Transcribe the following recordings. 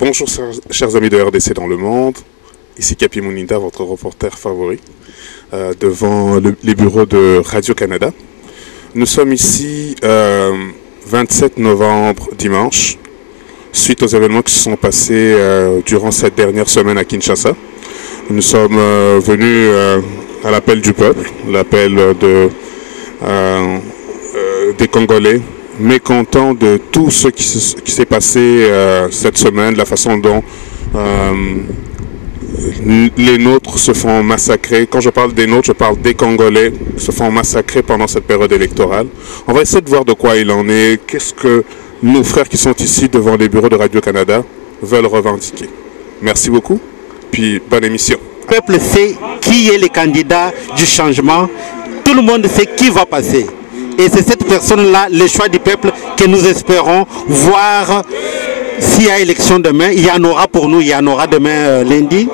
Bonjour chers amis de RDC dans le monde, ici Capi Mouninda, votre reporter favori, devant les bureaux de Radio-Canada. Nous sommes ici 27 novembre dimanche, suite aux événements qui se sont passés durant cette dernière semaine à Kinshasa. Nous sommes venus à l'appel du peuple, l'appel des Congolais, mécontents de tout ce qui s'est passé cette semaine, la façon dont les nôtres se font massacrer. Quand je parle des nôtres, je parle des Congolais se font massacrer pendant cette période électorale. On va essayer de voir de quoi il en est, qu'est-ce que nos frères qui sont ici devant les bureaux de Radio-Canada veulent revendiquer. Merci beaucoup, puis bonne émission. Le peuple sait qui est le candidat du changement, tout le monde sait qui va passer. Et c'est cette personne-là, le choix du peuple, que nous espérons voir s'il y a élection demain. Il y en aura pour nous, il y en aura demain lundi.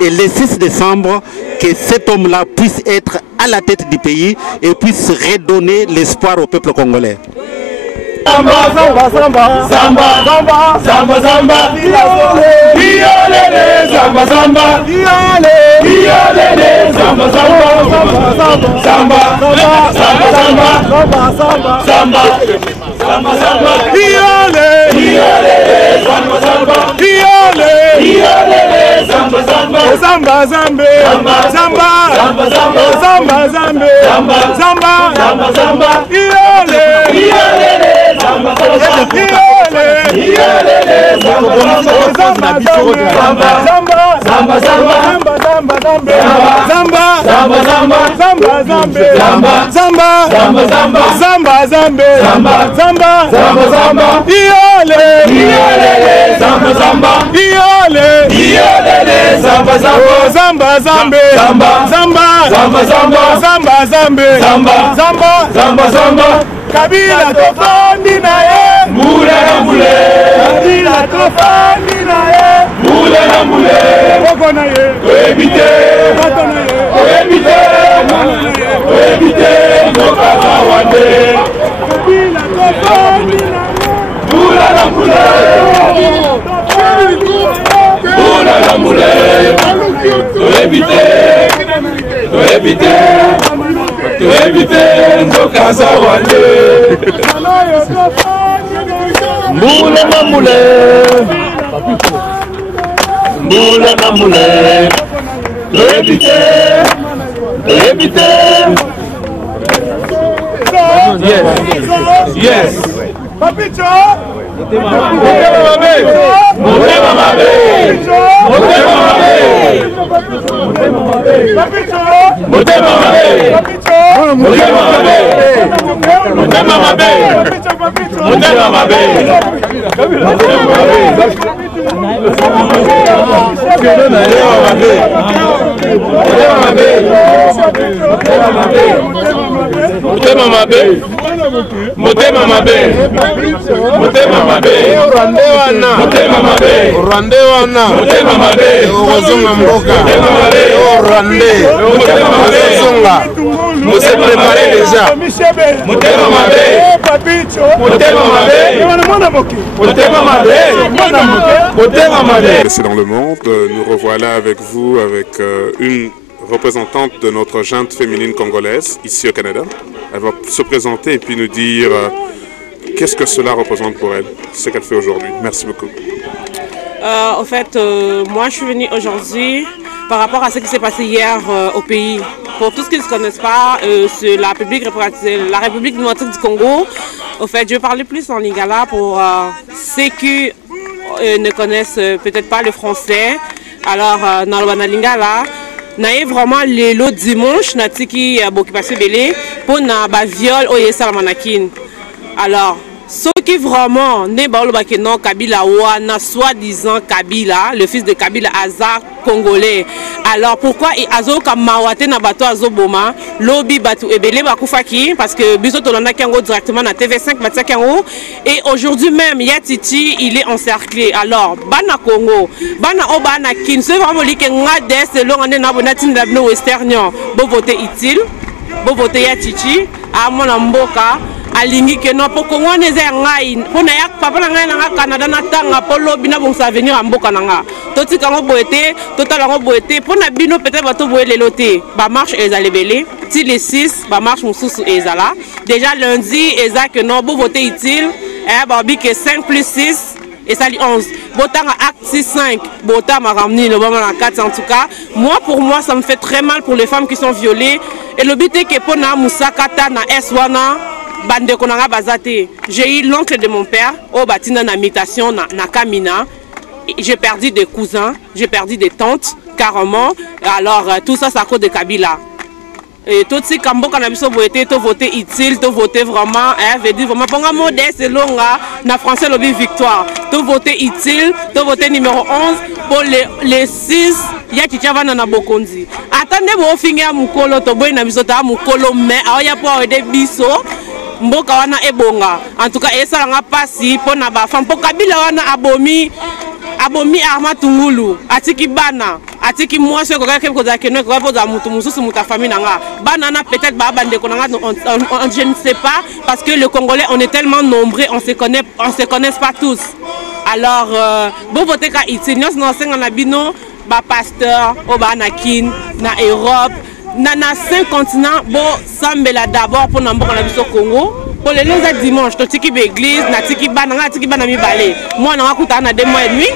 Et le 6 décembre, que cet homme-là puisse être à la tête du pays et puisse redonner l'espoir au peuple congolais. Samba, samba, samba, samba, samba, samba, samba, violele, samba, samba, violele, violele, samba, samba, samba, samba, samba, samba, samba, samba, samba, violele, violele, samba, samba, violele, violele, samba, samba, samba, zambe, samba, samba, samba, samba, zambe, samba, samba, samba, samba, violele, violele. Samba, Kabila tofandi na ye mule na mule, Kabila tofandi na ye mule na mule, koko na ye koebite, koko na ye koebite, koebite ndoka zawande, Kabila tofandi na ye mule na mule, mule na mule, koebite, koebite, koebite ndoka zawande. Mule na mule, mule na mule, koebite, koebite. Yes, yes. Papicho, motema mabe, motema mabe, motema mabe, motema mabe, papicho, motema mabe, papicho, motema mabe, motema mabe, papicho, motema mabe, motema mabe, motema mabe, motema mabe, Rwandewana, motema mabe, Rwandewana, motema mabe, Ozunga mboka, motema mabe, Rwande, motema mabe, Ozunga, nous sommes préparés déjà, motema mabe, papicho, motema mabe, motema mabe, motema mabe. C'est dans le monde, nous revoilà avec vous, avec une représentante de notre junte féminine congolaise ici au Canada. Elle va se présenter et puis nous dire qu'est-ce que cela représente pour elle, ce qu'elle fait aujourd'hui. Merci beaucoup. En fait, moi je suis venue aujourd'hui par rapport à ce qui s'est passé hier au pays. Pour tous ceux qui ne se connaissent pas, c'est la République démocratique du Congo. En fait, je vais parler plus en lingala pour ceux qui ne connaissent peut-être pas le français. Alors, dans le lingala, naye vraiment le dimanche natiki bokipation belé pour na ba viol oye salamanakin. Alors ceux qui vraiment ne ba olobake non Kabila wana soi-disant Kabila, le fils de Kabila Azar congolais. Alors pourquoi azo kamawate na bato azoboma lobby batu ebele bakufaki parce que biso tolanda kango directement na TV5 batia kango et aujourd'hui même Yatiti il est encerclé. Alors bana Congo bana obana kin c'est vraiment li ke ngade selon ane na bonati na bino westernion bo voter utile bo voter Yatiti à mon mboka alingi ke no po Congo neze ngai po na yak papa na ngai na Canada na tanga po lobi na bon sa venir en mboka na nga toti kango boete totala ngo boete po na bino peut-être bato boele loté ba marche ezalebele ti les 6 ba marche mususu ezala déjà lundi eza que non bo voter utile ba bi que 5 plus 6 et ça dit 11. Botanga acte 6-5, Bota m'a ramené le moment à 4 en tout cas. Moi, pour moi, ça me fait très mal pour les femmes qui sont violées. Et le but est que pour na Moussakata na Eswana, bande konanga bazate. J'ai eu l'oncle de mon père, au batina na mutation na Kamina. J'ai perdu des cousins, j'ai perdu des tantes, carrément. Alors, tout ça, c'est à cause de Kabila. Et tout ce qui a voté, tout voté utile, tout voté vraiment, veut dire vraiment, pour un modèle, c'est long, na français, lobby victoire. Tout voté utile, tout voté numéro 11, pour les 6, il y a Tchava na Bokondi. Attendez, vous finissez à Moukolo, to boy na bisota à Moukolo, mais il y a pas de biso, mboka wana ebonga. En tout cas, et ça n'a pas si, pour na ba femme, pour Kabila wana abomi Arma Tungulu, atiki bana. Atiki moi ce que vous avez que nous famille banana peut-être je ne sais pas parce que le Congolais on est tellement nombreux on se connaît pas tous alors bon voter ka itinyo non c'est un abino ba pasteur au banakin na Europe na 5 continents bon sambela d'abord pour n'importe la Congo pour les lundi dimanche to tiki l'église na tiki bana mi balé moi na kuta na 2 mois et demi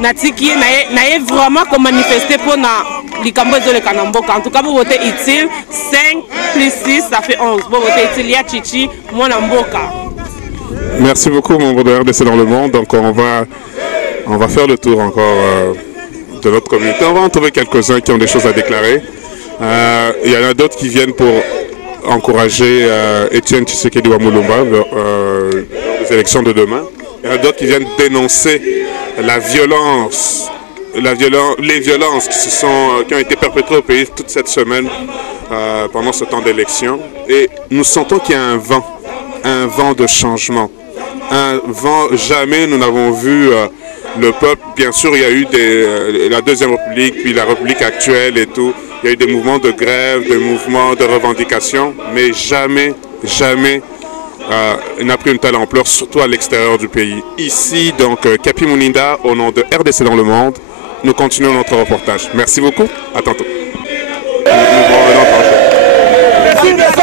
Natiki nae vraiment comme manifester pour na likambo de Kanamboka. En tout cas, vous votez utile 5 plus 6 ça fait 11. Vous votez utile ya Chichi moi Namboka. Merci beaucoup membre de RDC dans le monde. Donc on va faire le tour encore de notre communauté. On va en trouver quelques-uns qui ont des choses à déclarer. Il y en a d'autres qui viennent pour encourager Etienne Tshisekedi Wamulumba aux élections de demain. Il y en a d'autres qui viennent dénoncer les violences qui ont été perpétrées au pays toute cette semaine pendant ce temps d'élection. Et nous sentons qu'il y a un vent de changement. Un vent, jamais nous n'avons vu le peuple. Bien sûr, il y a eu la Deuxième République, puis la République actuelle et tout. Il y a eu des mouvements de grève, des mouvements de revendication, mais jamais n'a pris une telle ampleur, surtout à l'extérieur du pays. Ici, donc, Kapi Mouninda, au nom de RDC dans le monde, nous continuons notre reportage. Merci beaucoup, à tantôt. Le 6 décembre,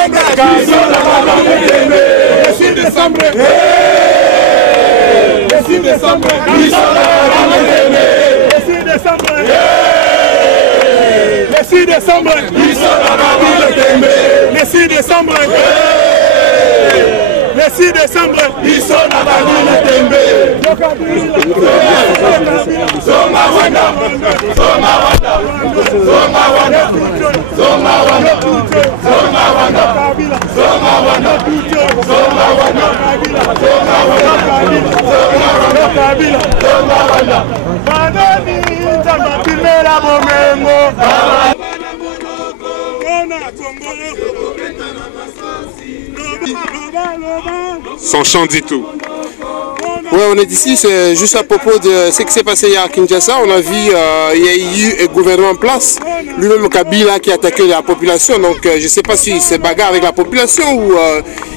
ils sont à Bagula Tembe. Son chant dit tout. Oui, on est ici, c'est juste à propos de ce qui s'est passé hier à Kinshasa. On a vu il y a eu un gouvernement en place, lui-même Kabila qui a attaqué la population. Donc je ne sais pas s'il se bagarre avec la population ou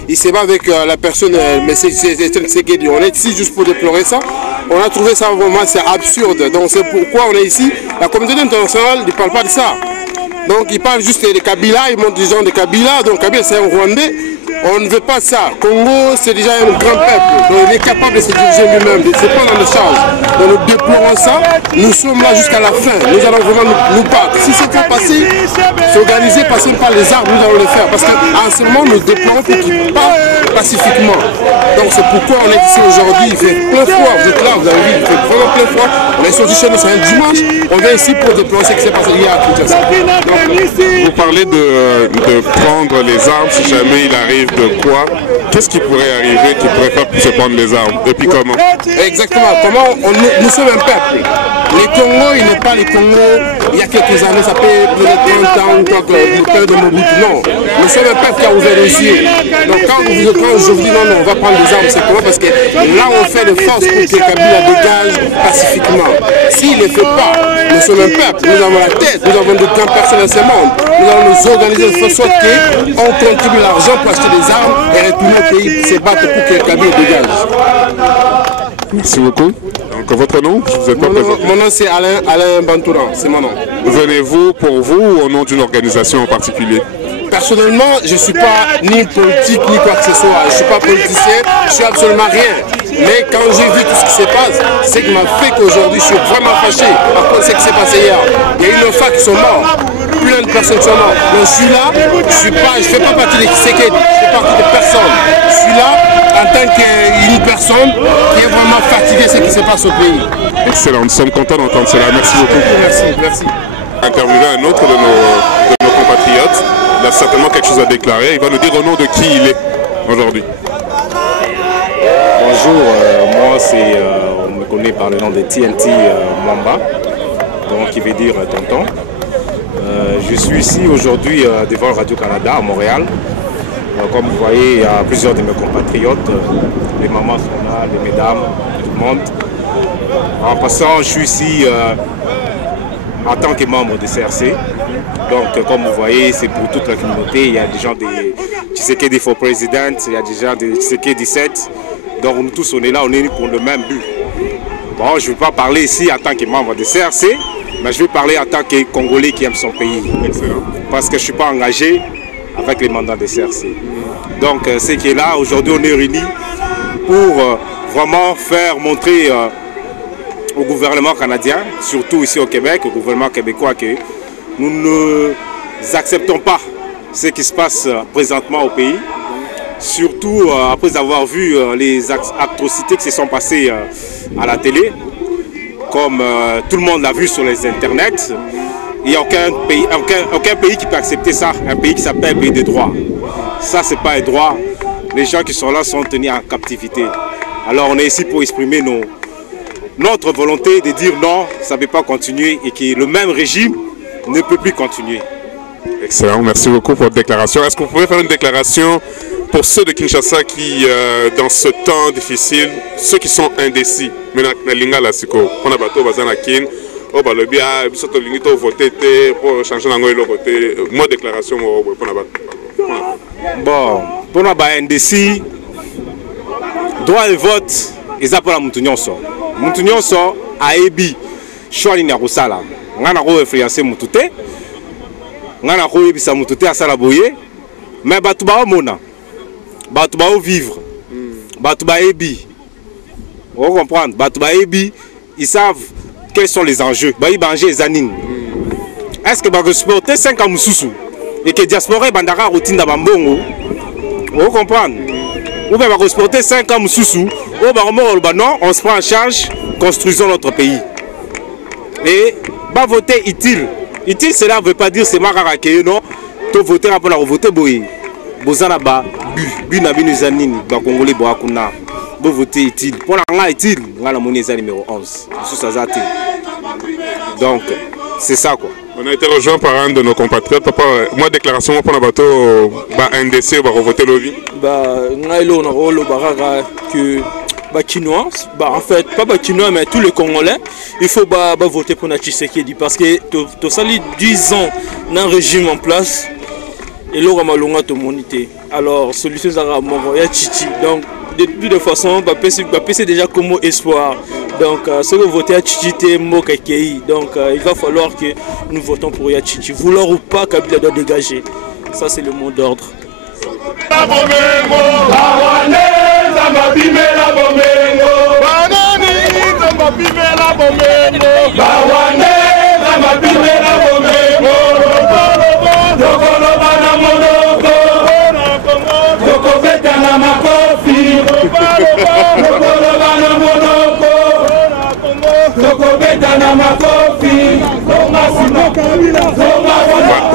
il se bat avec la personne, mais c'est Tshisekedi. On est ici juste pour déplorer ça. On a trouvé ça vraiment absurde. Donc c'est pourquoi on est ici. La communauté internationale ne parle pas de ça. Donc il parle juste de Kabila, il montre des gens de Kabila. Donc Kabila c'est un Rwandais. On ne veut pas ça. Congo, c'est déjà un grand peuple. Donc il est capable de se diriger lui-même, de se prendre en charge. Donc nous déplorons ça. Nous sommes là jusqu'à la fin. Nous allons vraiment nous battre. Si c'est pour passer, s'organiser, passer par les armes, nous allons le faire. Parce qu'en ce moment, nous déplorons pour qu'ils partent pacifiquement. Donc c'est pourquoi on est ici aujourd'hui. Il fait plein froid. Vous êtes là, vous avez vu, il fait vraiment plein froid. On est sorti chez nous, c'est un dimanche. On vient ici pour déplorer ce qui s'est passé hier à Kinshasa. Vous parlez de prendre les armes si jamais il arrive de quoi? Qu'est-ce qui pourrait arriver qui pourrait faire pour se prendre les armes? Et puis comment? Exactement. Comment nous sommes un peuple. Le Congo, il n'est pas le Congo, il y a quelques années, ça fait plus de 30 ans, le père de Mobutu. Non, nous sommes un peuple qui a ouvert les yeux. Donc quand aujourd'hui, non, on va prendre des armes, c'est comment? Parce que là, on fait de force pour que Kabila dégage pacifiquement. S'il ne le fait pas, nous sommes un peuple, nous avons la tête, nous avons de grandes personnes dans ce monde. Nous allons nous organiser de sorte qu'on contribue l'argent pour acheter des armes et retourner au pays pour se battre pour que Kabila dégage. Merci beaucoup. Donc, votre nom? Vous êtes pas présenté. Mon nom c'est Alain Bantouran, c'est mon nom. Venez-vous pour vous ou au nom d'une organisation en particulier? Personnellement, je ne suis pas ni politique ni quoi que ce soit. Je ne suis pas politicien, je ne suis absolument rien. Mais quand j'ai vu tout ce qui se passe, c'est ce qui m'a fait qu'aujourd'hui je suis vraiment fâché à cause de ce qui s'est passé hier. Il y a eu 9 femmes qui sont morts, plein de personnes qui sont mortes. Donc je suis là, je ne fais pas partie de Tshisekedi, je fais partie de personne. Je suis là en tant qu'une personne qui est vraiment fatiguée de ce qui se passe au pays. Excellent, nous sommes contents d'entendre cela. Merci beaucoup. Merci. Interviewer un autre de nos compatriotes. Il a certainement quelque chose à déclarer. Il va nous dire au nom de qui il est aujourd'hui. Bonjour, moi on me connaît par le nom de TNT Mwamba, donc qui veut dire tonton. Je suis ici aujourd'hui devant Radio-Canada à Montréal. Comme vous voyez, il y a plusieurs de mes compatriotes. Les mamans sont là, les mesdames, tout le monde. En passant, je suis ici en tant que membre de CRC. Donc, comme vous voyez, c'est pour toute la communauté. Il y a des gens de Tshisekedi for President, il y a des gens de Tshisekedi 17. Donc, nous tous, on est là, on est unis pour le même but. Bon, je ne vais pas parler ici en tant que membre de CRC, mais je vais parler en tant que Congolais qui aime son pays. Excellent. Parce que je ne suis pas engagé avec les mandats de CRC. Donc, ce qui est là, aujourd'hui, on est réunis pour vraiment faire montrer au gouvernement canadien, surtout ici au Québec, au gouvernement québécois, que nous ne acceptons pas ce qui se passe présentement au pays, surtout après avoir vu les atrocités qui se sont passées à la télé, comme tout le monde l'a vu sur les internets. Il n'y a aucun pays qui peut accepter ça, un pays qui s'appelle pays des droits. Ça, ce n'est pas un droit. Les gens qui sont là sont tenus en captivité. Alors on est ici pour exprimer notre volonté de dire non, ça ne peut pas continuer et que le même régime ne peut plus continuer. Excellent, merci beaucoup pour votre déclaration. Est-ce que vous pouvez faire une déclaration pour ceux de Kinshasa qui, dans ce temps difficile, ceux qui sont indécis, moi déclaration bon, pour nous indécis, droit de vote, ils appellent à Moutounion-So. Moutounion-So a ébi, choix de Narusala. On a influencé Moutouté, on a influencé Moutouté à Salaboye, mais Batouba Mona, Batouba vivre, Batouba ébi. Vous comprenez, Batouba ébi, ils savent quels sont les enjeux. Bah, ils mangent les anines. Est-ce que vous supportez 5 ans Moussoussou et que diaspora bandara routine dans Bambongo? Vous comprenez? Ou bien vous supportez 5 ans Moussoussou, ou bien non, on se prend en charge, construisons notre pays. Et bah voter utile. Utile, cela ne veut pas dire c'est mararaké, non? Tu voter pour la voter boy. Bozana ba bu na binu zanini ba Congolais bo akuna. Bo voter utile. Pour la utile, on a la monnaie numéro 11. Sous sa zate. Donc c'est ça quoi. On a été rejoint par un de nos compatriotes. Papa, moi déclaration pour la bateau, bah NDC va voter le vie. Bah ngailo na rolo baraga que Chinois, bah en fait pas Chinois mais tous les Congolais, il faut voter pour Tshisekedi parce que tu sali 10 ans d'un régime en place et là on a longa to monité. Alors solution sera mort ya chichi. Donc de toute façon c'est déjà comme espoir. Donc ce que voter à Chichi Mokakei. Donc il va falloir que nous votons pour Yachichi. Vouloir ou pas, Kabila doit dégager. Ça c'est le mot d'ordre.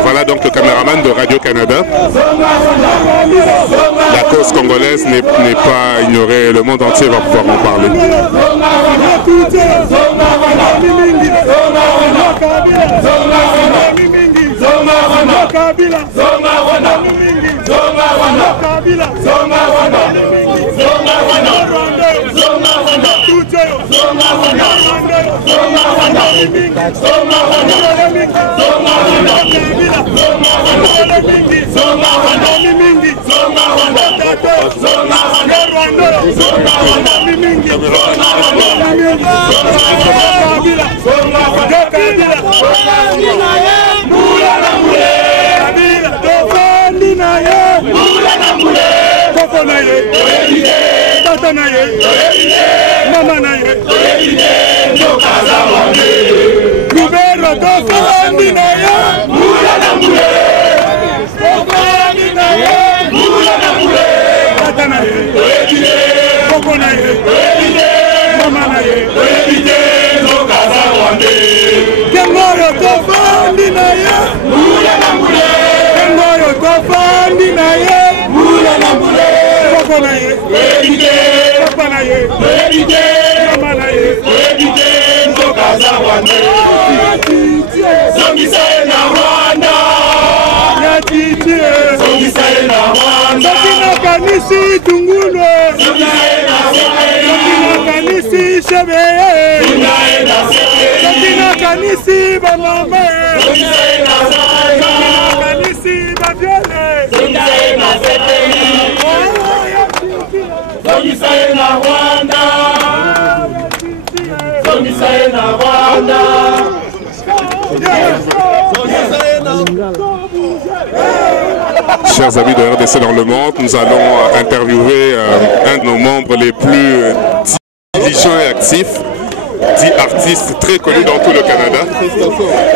Voilà donc le caméraman de Radio-Canada. La cause congolaise. congolaise n'est pas ignorée, le monde entier va pouvoir en parler. Chers amis de RDC dans le monde, nous allons interviewer un de nos membres les plus diligents et actifs, dit artiste très connu dans tout le Canada.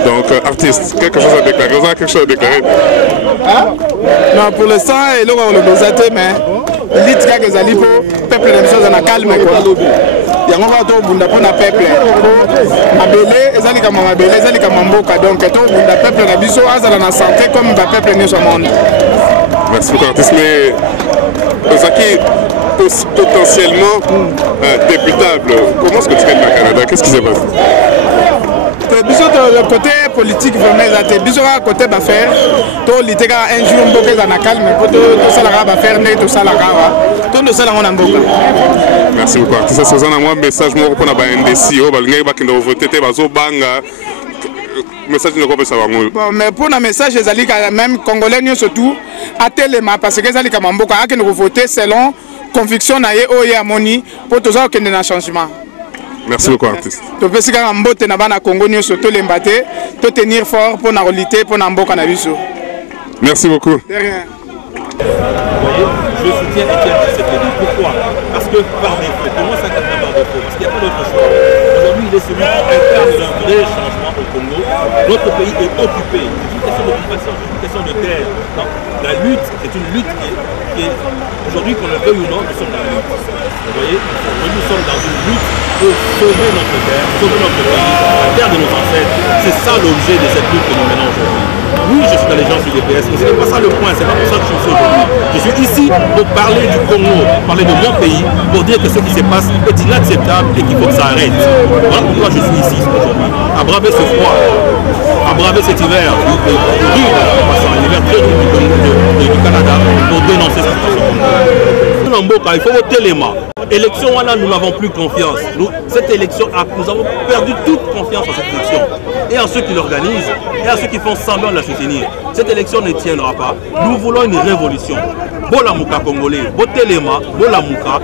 Donc artiste, quelque chose à déclarer? Vous avez quelque chose à déclarer? Non, pour l'instant, il y a le dosate, mais l'île qui est allée pour le peuple de choses en calme. Il y a un peu de peuple. Ma belle, ils allaient comme ma belle, ils allaient comme Mboka. Donc, tout le peuple de Bisso a la santé comme le peuple de ce monde. Merci beaucoup, artiste. Mais Ozaki, potentiellement députable, comment est-ce que tu es au Canada? Qu'est-ce qui s'est passé? Le côté politique, vraiment, c'est le côté d'affaires. Tout le temps, un jour, on peut être calme, pour tout ça, la affaire, tout ça, la tout ça, on a merci beaucoup. Ça, c'est un message pour la NDC. Message de quoi ça va bon, mais pour le message, les alliés, même Congolais, surtout, à Téléma, parce que les alliés, comme Mboka, qui nous voter selon conviction, pour tout ça, qu'il y ait un changement. Merci beaucoup, artiste. Tu peux essayer de mbote na bana Congo nous surtout les mbaté, to tenir fort pour la lutter pour n'amboka na biso. Merci beaucoup. De rien. Je soutiens Etienne Tshisekedi. Pourquoi? Parce que par défaut, comment ça devient par défaut? Parce qu'il n'y a pas d'autre choix. Aujourd'hui, il est celui qui incarne un vrai changement au Congo. Notre pays est occupé. C'est une question d'occupation, c'est une question de terre. Donc, la lutte, c'est une lutte qui est aujourd'hui, qu'on le veuille ou non, nous sommes dans la lutte. Vous voyez, nous sommes dans une lutte pour sauver notre terre, sauver notre pays, la terre de nos ancêtres. C'est ça l'objet de cette lutte que nous menons aujourd'hui. Oui, je suis dans les gens du DPS, mais ce n'est pas ça le point, c'est pas pour ça que je suis ici aujourd'hui. Je suis ici pour parler du Congo, parler de mon pays, pour dire que ce qui se passe est inacceptable et qu'il faut que ça arrête. Voilà pourquoi je suis ici aujourd'hui. À braver ce froid, à braver cet hiver, l'hiver très dur du Canada, pour dénoncer ce qui se passe au Congo. Il faut voter les mains. Élection, là, nous n'avons plus confiance. Cette élection, nous avons perdu toute confiance en cette élection. Et en ceux qui l'organisent, et en ceux qui font semblant de la soutenir. Cette élection ne tiendra pas. Nous voulons une révolution. Bolamouka congolais, Botelema, Bolamouka.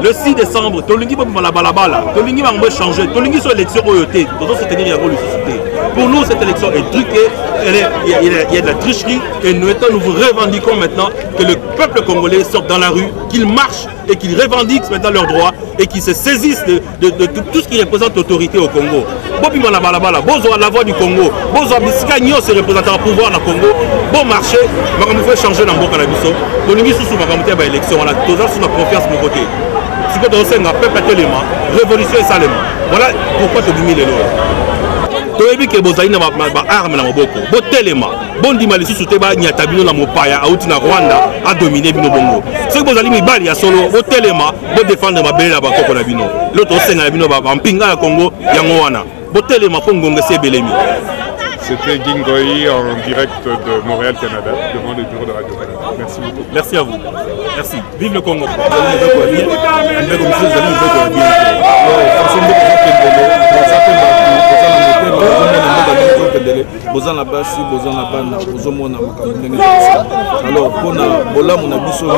Le 6 décembre, Tolingi va la balabala. Tolingi va changer. Tolingi sur l'élection OET. Nous devons soutenir la révolution. Pour nous, cette élection est truquée. Il y a de la tricherie. Et nous vous revendiquons maintenant que le peuple congolais sorte dans la rue, qu'il marche et qu'ils revendiquent maintenant leurs droits et qu'ils se saisissent de tout ce qui représente l'autorité au Congo. Bobi Malabalabala, Bozo à la voix du Congo, Bozo Biscanio se représentant au pouvoir au Congo, bon marché, nous fait changer dans le Canabiso. Nous avons sous élection, on a tous la confiance de nos côtés. Si vous avez un peuple à téléma, révolution et salement. Voilà pourquoi tu as mis les lois. toyebi ke bozali na arme na maboko botelema bondima lisusu te banyata bino na mopaya auti na Rwanda adomine bino bongo soki bozali mibali ya solo botelema bodefendre mabele na bakoko na bino lelo tosenga na bino bampinga ya Congo yango wana botelema mpo ngonga ese ebelemi. C'était Gingoï en direct de Montréal, Canada, devant le bureau de Radio-Canada. Merci beaucoup. Merci à vous. Merci. Vive le Congo. Bozana basi, bozana bana, bozomona makambo. Alors, pona bolamu na biso na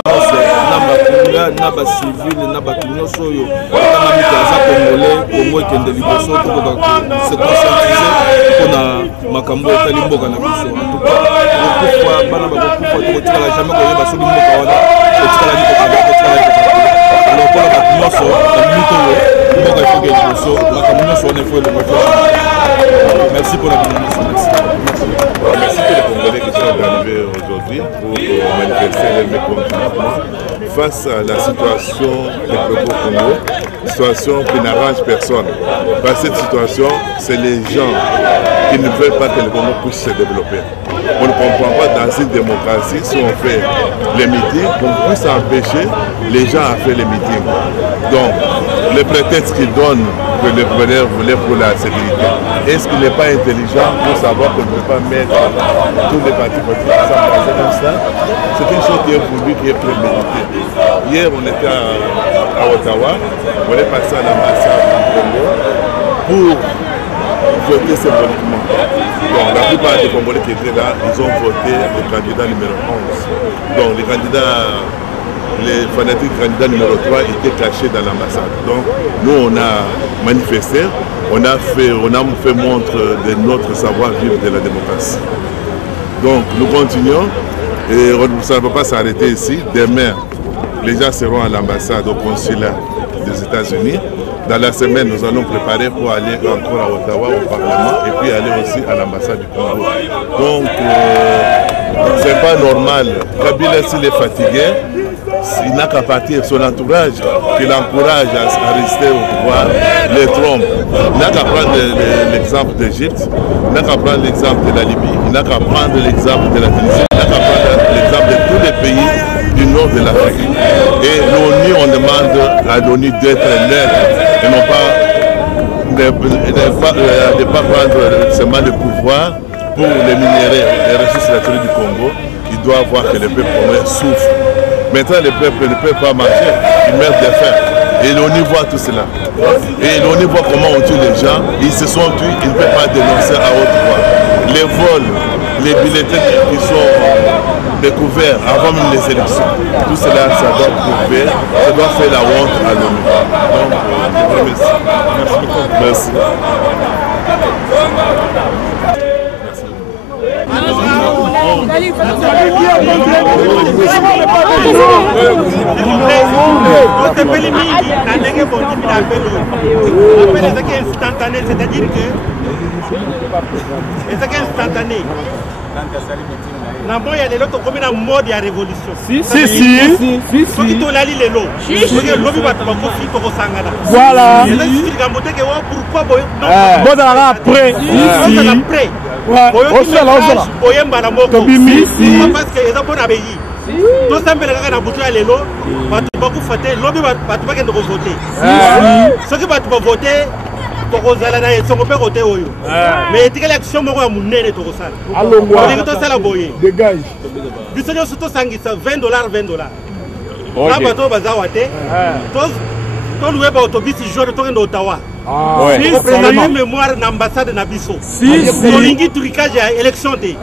bakinga, na ba civil, na ba kinyoso yo. Na mikaza congolais, Congo ekende liboso to ko se conscientiser pona makambo etali mboka na biso. En tout cas, pourquoi bana ba ko to tika jamais ko yeba soli mboka wana, tika la ko tika la. Alors, pona ba kinyoso, na mito yo, mboka ekende liboso, makambo nyonso on est fait le moto. Merci pour la présentation. Merci pour les Congolais qui sont arrivés aujourd'hui pour manifester leur mécontentement face à la situation du peuple Congo, situation qui n'arrange personne. Dans cette situation, c'est les gens qui ne veulent pas que le Congo puisse se développer. On ne comprend pas dans une démocratie si on fait les meetings, qu'on puisse empêcher les gens à faire les meetings. Donc, le prétexte qu'ils donnent que le gouverneur voulait pour la sécurité, est-ce qu'il n'est pas intelligent pour savoir qu'on ne peut pas mettre tous les partis politiques ensemble comme ça? C'est une chose qui est voulue, qui est préméditée. Hier, on était à Ottawa, on est passé à l'ambassade du Congo pour voter symboliquement. Donc, la plupart des Congolais qui étaient là, ils ont voté le candidat numéro 11. Donc, les fanatiques candidats numéro 3 étaient cachés dans l'ambassade. Donc, nous, on a manifesté, on a fait montre de notre savoir-vivre de la démocratie. Donc, nous continuons et ça ne va pas s'arrêter ici. Demain, les gens seront à l'ambassade, au consulat des États-Unis. Dans la semaine, nous allons préparer pour aller encore à Ottawa, au Parlement, et puis aller aussi à l'ambassade du Congo. Donc, c'est pas normal. Kabila, s'il est fatigué, il n'a qu'à partir. Son entourage qui l'encourage à rester au pouvoir, les trompe. Il n'a qu'à prendre l'exemple d'Égypte, il n'a qu'à prendre l'exemple de la Libye, il n'a qu'à prendre l'exemple de la Tunisie, il n'a qu'à prendre l'exemple de tous les pays du nord de l'Afrique. Et l'ONU, on demande à l'ONU d'être neutre et non pas prendre seulement le pouvoir pour les minéraux, les ressources naturelles du Congo. Il doit voir que le peuple congolais souffre. Maintenant, le peuple ne peut pas marcher, il meurt de faim. Et l'ONU voit tout cela. Et l'ONU voit comment on tue les gens. Ils se sont tués, ils ne peuvent pas dénoncer à haute voix. Les vols, les bulletins qui sont découverts avant même les élections, tout cela, ça doit prouver, ça doit faire la honte à l'ONU. Donc, je vous remercie. Merci beaucoup. Merci. C'est-à-dire que c'est instantané. Il y a des autres comme une mode de la révolution. Si. Voilà. Après. Mais il y a l'action de monnaie de ça. Dégage. Du Seigneur surtout $20. Là, bateau bazawate. Tous les autobus jouent de Ottawa. Vous mémoire d'ambassade na biso. Tolingi tricage à élection de.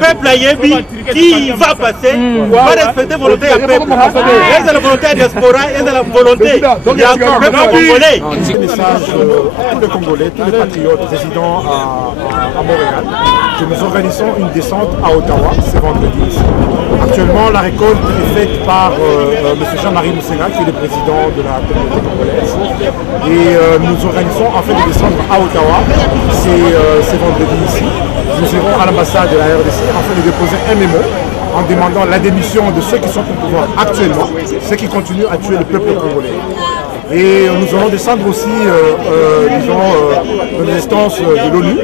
Peuple ayebi qui va passer va respecter volonté du peuple. Et c'est la volonté de la diaspora et de la volonté du peuple congolais. Message à tous les Congolais, tous les patriotes résidant à Montréal, que nous organisons une descente à Ottawa ce vendredi ici. Actuellement, la récolte est faite par M. Jean-Marie Mousséna, qui est le président de la communauté congolaise. Et nous organisons en fait de descendre à Ottawa, c'est vendredi ici. Nous irons à l'ambassade de la RDC afin de déposer un mémo en demandant la démission de ceux qui sont au pouvoir actuellement, ceux qui continuent à tuer le peuple congolais. Et nous allons descendre aussi, dans les instances de l'ONU,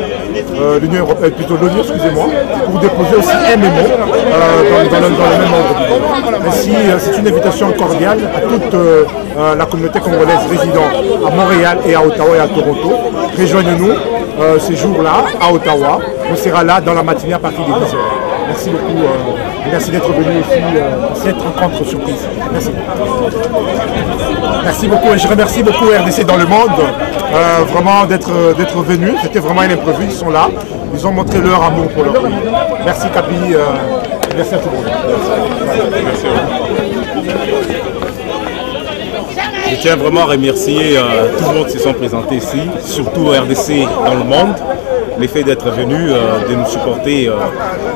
l'Union européenne, plutôt l'ONU, excusez-moi, pour déposer aussi un mémo dans le même ordre. Ainsi, c'est une invitation cordiale à toute la communauté congolaise résidant à Montréal et à Ottawa et à Toronto. Rejoignez-nous ces jours-là à Ottawa. On sera là dans la matinée à partir des 10h. Merci beaucoup. Merci d'être venu aussi à cette rencontre surprise. Merci. Merci beaucoup et je remercie beaucoup RDC dans le monde vraiment d'être venus. C'était vraiment un imprévu. Ils sont là. Ils ont montré leur amour pour leur pays. Merci Kapi. Merci à tout le monde. Merci. Je tiens vraiment à remercier tout le monde qui se sont présentés ici, surtout RDC dans le monde. L'effet d'être venu, de nous supporter,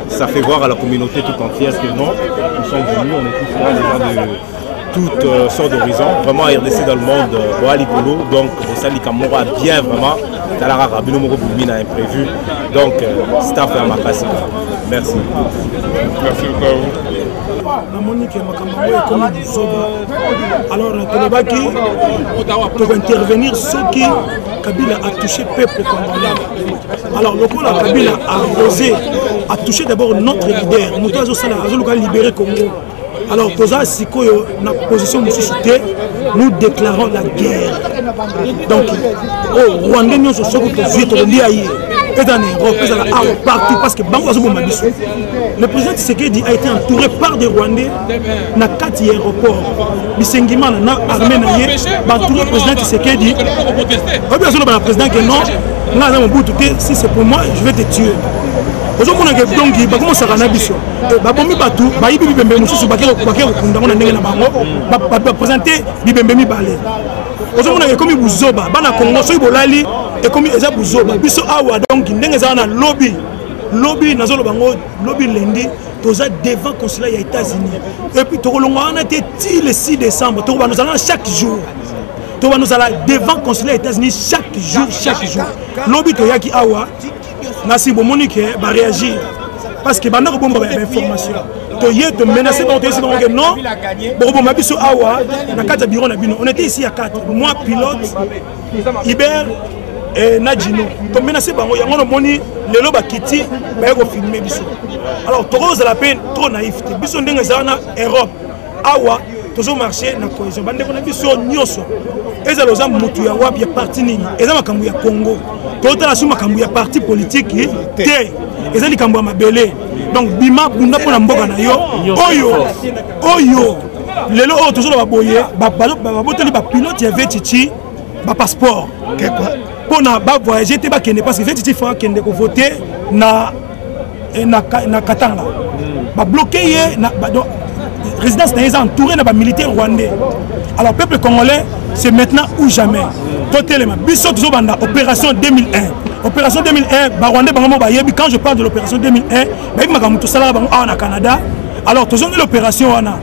ça fait voir à la communauté tout entière que non, nous sommes venus, on est tous là, les gens de toutes sortes d'horizons. Vraiment RDC dans le monde, donc Rosali Kamora bien vraiment, Talara Rabino Moro Boumina imprévu, donc staff à ma place. Merci. Merci beaucoup à vous. Monique comme alors pour intervenir ce qui Kabila a touché le peuple congolais. Alors le coup Kabila a osé, a touché d'abord notre leader, nous avons libéré Congo. Alors Toza Sikoyo, na position de société, nous déclarons la guerre. Donc au Rwanda nous sommes sur le lié. Et dans l'Europe, partout parce que le président Tshisekedi a été entouré par des Rwandais dans 4 aéroports. Bisengima na armée na yé, entouré le président Tshisekedi. Le président que non, là dans mon bout si c'est pour moi, je vais te tuer. Aujourd'hui on a donc il va commencer à nabiso. Ba bombi batu, ba yibi bembe mususu bakero kunda na ndenge na bango, ba présenter bibembe mi balé. Aujourd'hui on a comme buzoba, bana Congo so ibolali et comme eza buzoba biso awa donc ndenge za na lobby nazolo bango lobby lundi toza devant consulat ya États-Unis et puis tokolonga on a été le 6 décembre to nous allons chaque jour to nous allons devant consulat États-Unis chaque jour lobby to yaki awa nasi bomonique ba réagir parce que banda ko bomba ba information to yé to menacer ba to que non bon mabiso awa na kata bureau na bino on était ici à 4 moi pilote Iber et Nadjino. Donc maintenant c'est bon, il y a un moni, les lobes Kitty, mais il filmer biso. Alors tous la peine trop naïveté. Biso ndenge zana Europe, awa, tous marché na cohésion. Bande ko na biso nyoso. Eza loza mutu ya wapi ya parti nini? Eza makambu ya Congo. Tota la suma makambu ya parti politique té. Eza likambu ya mabele. Donc bima bunda pona mboka na yo. Oyo. Lelo o toujours ba boye, ba boteli ba pilote ya Vetichi, ba passeport. Quoi? Pour na voyager te ba kende parce que Vetichi faut kende ko voter na Katanga. Ba bloquer na résidence na entouré na ba militaire rwandais. Alors peuple congolais c'est maintenant ou jamais. Totalement biso toujours banda opération 2001. Opération 2001 ba rwandais bango ba yebi quand je parle de l'opération 2001, ba yima kamuto sala bango na Canada. Alors toujours l'opération wana.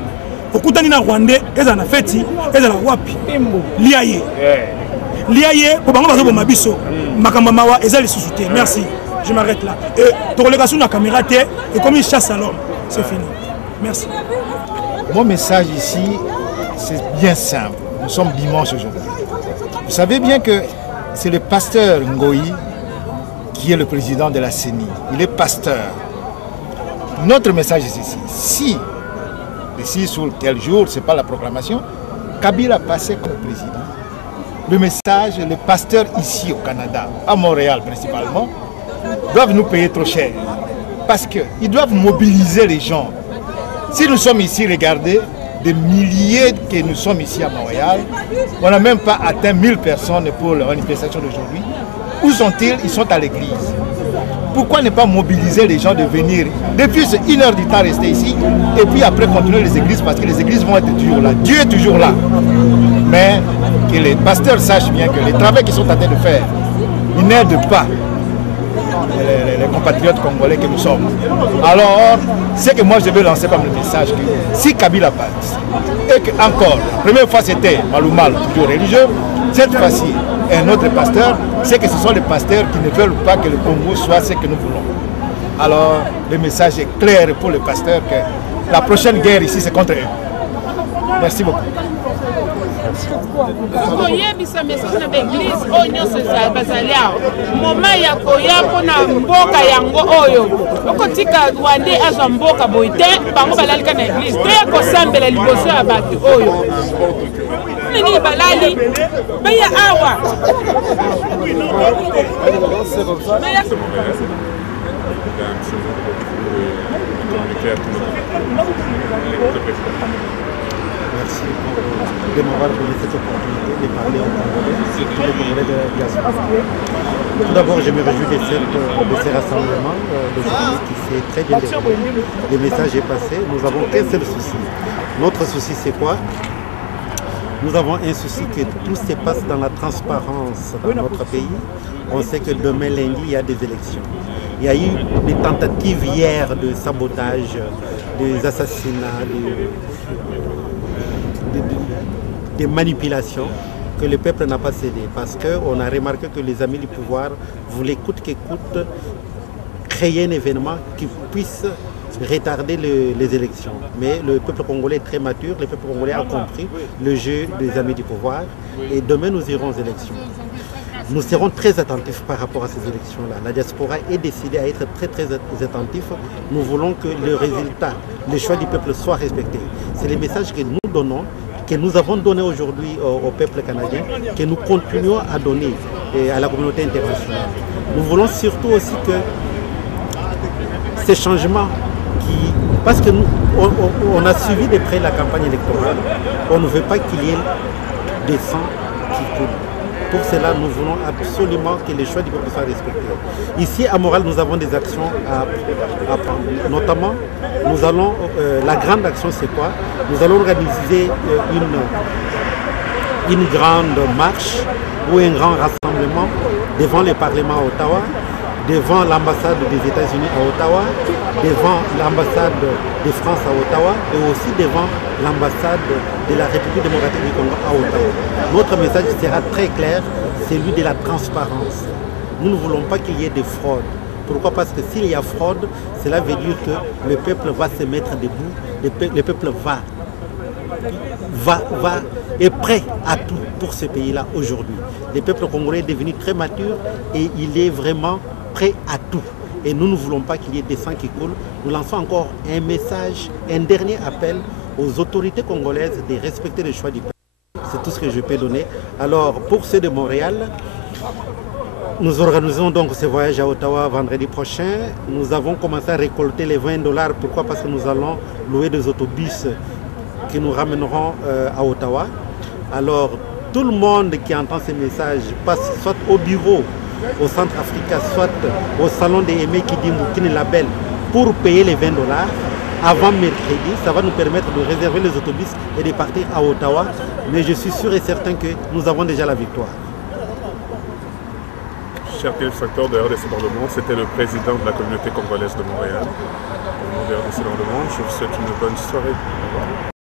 Okutani na rwandais ezana feti ezana wapi liaye. Liaye pour bango bazo mabiso makamba mawa ezali sous-souté. Merci. Je m'arrête là. Et pour les gars sur la caméra et comme il chasse à l'homme, c'est fini. Merci. Mon message ici, c'est bien simple. Nous sommes dimanche aujourd'hui. Vous savez bien que c'est le pasteur Ngoï qui est le président de la CENI. Il est pasteur. Notre message est ici. Ici, sur quel jour, ce n'est pas la proclamation, Kabila passé comme président. Le message, les pasteurs ici au Canada, à Montréal principalement, doivent nous payer trop cher. Parce qu'ils doivent mobiliser les gens. Si nous sommes ici, regardez, des milliers que nous sommes ici à Montréal, on n'a même pas atteint 1000 personnes pour la manifestation d'aujourd'hui. Où sont-ils? Ils sont à l'église. Pourquoi ne pas mobiliser les gens de venir? Depuis 1 heure du temps rester ici, et puis après continuer les églises, parce que les églises vont être toujours là. Dieu est toujours là. Mais que les pasteurs sachent bien que les travaux qu'ils sont en train de faire, ils n'aident pas les compatriotes congolais que nous sommes. Alors, ce que moi je veux lancer comme le message, que si Kabila passe, et que encore, la première fois c'était Maloumal, toujours religieux, cette fois-ci, un autre pasteur, c'est que ce sont les pasteurs qui ne veulent pas que le Congo soit ce que nous voulons. Alors, le message est clair pour les pasteurs que la prochaine guerre ici, c'est contre eux. Merci beaucoup. koyebisa message na baeglise oyo nyonso bazali awa moma ya koya mpona mboka yango oyo okotika wande azwa mboka boye te bango balalika na eglise te kosambela liboso ya bato oyo nini balali baya awa Merci de m'avoir donné cette opportunité de parler au Congolais, surtout les Congolais de la diaspora. Tout d'abord, je me réjouis de ces rassemblements d'aujourd'hui qui s'est très bien déroulé. Le message est passé. Nous avons qu'un seul souci. Notre souci, c'est quoi? Nous avons un souci que tout se passe dans la transparence dans notre pays. On sait que demain lundi, il y a des élections. Il y a eu des tentatives hier de sabotage, des assassinats, des manipulations que le peuple n'a pas cédé. Parce qu'on a remarqué que les amis du pouvoir voulaient coûte que coûte créer un événement qui puisse retarder les élections. Mais le peuple congolais est très mature, le peuple congolais a compris le jeu des amis du pouvoir et demain nous irons aux élections. Nous serons très attentifs par rapport à ces élections-là. La diaspora est décidée à être très attentif. Nous voulons que le résultat, le choix du peuple soit respecté. C'est le message que nous donnons, que nous avons donné aujourd'hui au peuple canadien, que nous continuons à donner à la communauté internationale. Nous voulons surtout aussi que ces changements parce que nous, on a suivi de près la campagne électorale, on ne veut pas qu'il y ait des sangs qui coulent. Pour cela, nous voulons absolument que les choix du peuple soient respectés. Ici, à Montréal, nous avons des actions à prendre. Notamment, nous allons, la grande action, c'est quoi? Nous allons organiser une grande marche ou un grand rassemblement devant le Parlement à Ottawa, devant l'ambassade des États-Unis à Ottawa, devant l'ambassade de France à Ottawa et aussi devant l'ambassade de la République démocratique du Congo à Ottawa. Notre message sera très clair, c'est celui de la transparence. Nous ne voulons pas qu'il y ait de fraude. Pourquoi? Parce que s'il y a fraude, cela veut dire que le peuple va se mettre debout, le peuple est prêt à tout pour ce pays-là aujourd'hui. Le peuple congolais est devenu très mature et il est vraiment prêt à tout. Et nous ne voulons pas qu'il y ait des sangs qui coulent. Nous lançons encore un message, un dernier appel aux autorités congolaises de respecter le choix du peuple. C'est tout ce que je peux donner. Alors, pour ceux de Montréal, nous organisons donc ce voyage à Ottawa vendredi prochain. Nous avons commencé à récolter les $20. Pourquoi? Parce que nous allons louer des autobus qui nous ramèneront à Ottawa. Alors, tout le monde qui entend ces messages passe soit au bureau, au Centre Africa, soit au salon des Aimés qui dit Moukine Label pour payer les $20 avant mercredi. Ça va nous permettre de réserver les autobus et de partir à Ottawa. Mais je suis sûr et certain que nous avons déjà la victoire. Chers téléspectateurs de RDC dans le monde, c'était le président de la communauté congolaise de Montréal. Au nom de RDC dans le monde, je vous souhaite une bonne soirée. Au revoir.